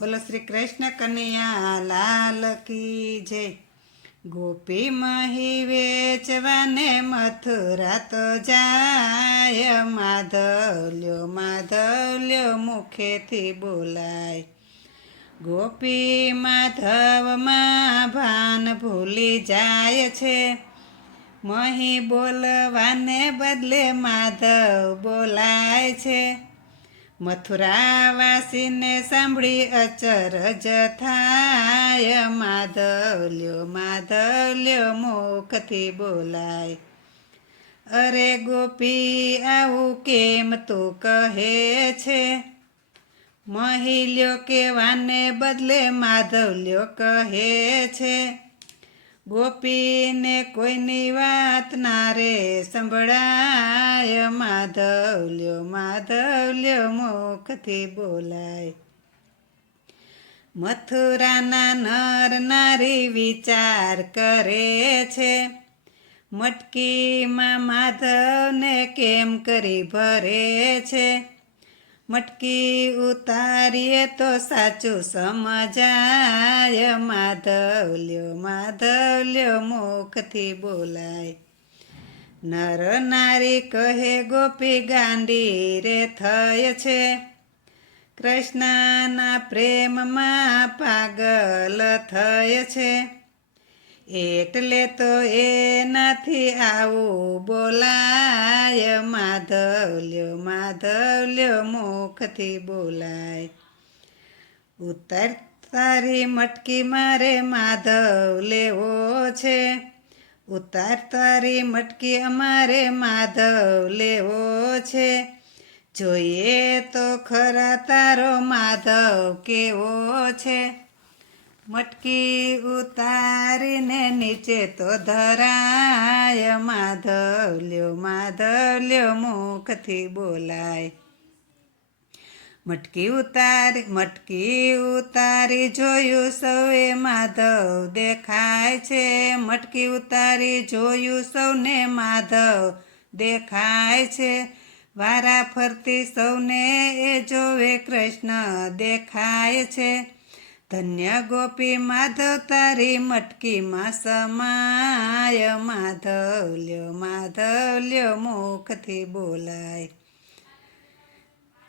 બોલો શ્રી કૃષ્ણ કનૈયા, લાલ કી જય. ગોપી મહી વેચવાને મથુરા તો જાય, માધવલ્યો માધવલ્યો મુખેથી બોલાય. ગોપી માધવમાં ભાન ભૂલી જાય છે. મહી બોલવાને બદલે માધવ બોલાય છે. મથુરાવાસીને સાંભળી અચરજ થાય માધવલ્યો માધવલ્યો, મુખથી બોલાય. અરે ગોપી, આવું કેમ તું કહે છે? મહિલ્યો કેવાને બદલે માધવલ્યો કહે છે. ગોપીને કોઈની વાત ના રે સંભળાય. માધવલ્યો માધવલ્યો, મુખથી બોલાય. મથુરાના નર નારી વિચાર કરે છે. મટકીમાં માધવને કેમ કરી ભરે છે? મટકી ઉતારીએ તો સાચું સમજાય. માધવલ્યો માધવલ્યો, મુખથી બોલાય. નર નારી કહે, ગોપી ગાંડી રે થય છે. કૃષ્ણના પ્રેમમાં પાગલ થય છે. એટલે તો એ નથી આવું બોલાય માધવલ્યો માધવલ્યો મુખથી બોલાય. ઉત્તર તારી મટકી મારે માધવ લેવો છે. ઉતાર તારી મટકી અમારે માધવ લેવો છે. જોઈએ તો ખરા તારો માધવ કેવો છે. મટકી ઉતારીને નીચે તો ધરાય, માધવલ્યો માધવલ્યો મુખથી બોલાય. મટકી ઉતારી મટકી ઉતારી જોયું સૌએ, માધવ દેખાય છે. મટકી ઉતારી જોયું સૌને, માધવ દેખાય છે. વારા ફરતી સૌને એ જોવે, કૃષ્ણ દેખાય છે. ધન્ય ગોપી માધવ, તારી મટકીમાં સમાય. માધવલ્યો માધવલ્યો, મુખથી બોલાય.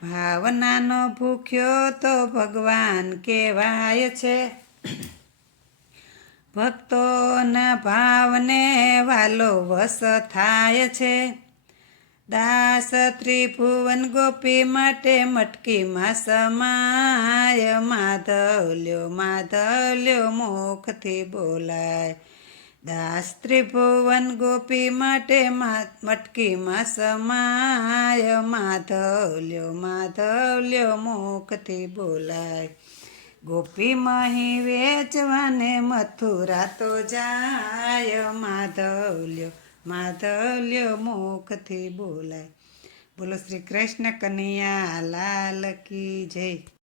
ભાવનાનો ભૂખ્યો તો ભગવાન કહેવાય છે. ભક્તોના ભાવને વાલો વસ થાય છે. દાસ ત્રિભુવન ગોપી માટે મટકીમાં સમાય માધવલ્યો માધવલ્યો મુખથી બોલાય. દાસ ત્રિભુવન ગોપી માટે મટકીમાં સમાય માધવલ્યો માધવલ્યો મુખથી બોલાય. ગોપી મહી વેચવાને મથુરા તો જાય. માધવલ્યો માધવલ્યો મુખથી બોલાય. બોલો શ્રી કૃષ્ણ કનૈયા લાલ કી જય.